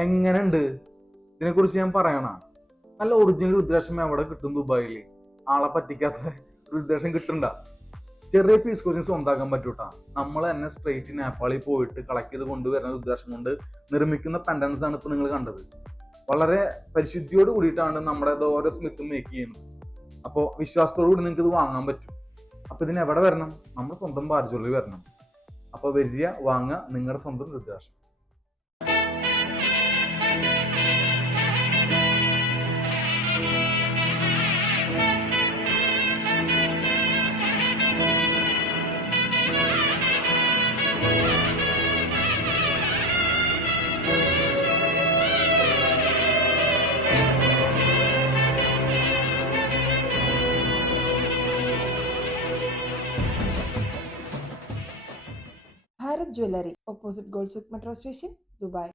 എങ്ങനെയുണ്ട്? ഇതിനെക്കുറിച്ച് ഞാൻ പറയണ നല്ല ഒറിജിനൽ രുദ്രാക്ഷം എവിടെ കിട്ടും? ദുബായിൽ ആളെ പറ്റിക്കാത്ത രുദ്രാക്ഷം കിട്ടണ്ട. ചെറിയ പീസ് കൊച്ചിന് സ്വന്താക്കാൻ പറ്റൂട്ടാ. നമ്മൾ തന്നെ സ്ട്രെയിറ്റ് നേപ്പാളിൽ പോയിട്ട് കളക്ട് ചെയ്ത് കൊണ്ടുവരുന്ന രുദ്രാക്ഷം കൊണ്ട് നിർമ്മിക്കുന്ന പെൻഡൻസ് ആണ് ഇപ്പൊ നിങ്ങൾ കണ്ടത്. വളരെ പരിശുദ്ധിയോട് കൂടിയിട്ടാണ് നമ്മുടെ ഓരോ സ്മിത്തും മേക്ക് ചെയ്യുന്നത്. അപ്പോൾ വിശ്വാസത്തോടു കൂടി നിങ്ങൾക്ക് ഇത് വാങ്ങാൻ പറ്റും. അപ്പൊ ഇതിന് എവിടെ വരണം? നമ്മുടെ സ്വന്തം ഭാരത് ജ്വല്ലറി വരണം. അപ്പൊ വരിക, വാങ്ങുക നിങ്ങളുടെ സ്വന്തം രുദ്രാക്ഷം. Bharat jewellery, opposite gold souk metro station, Dubai.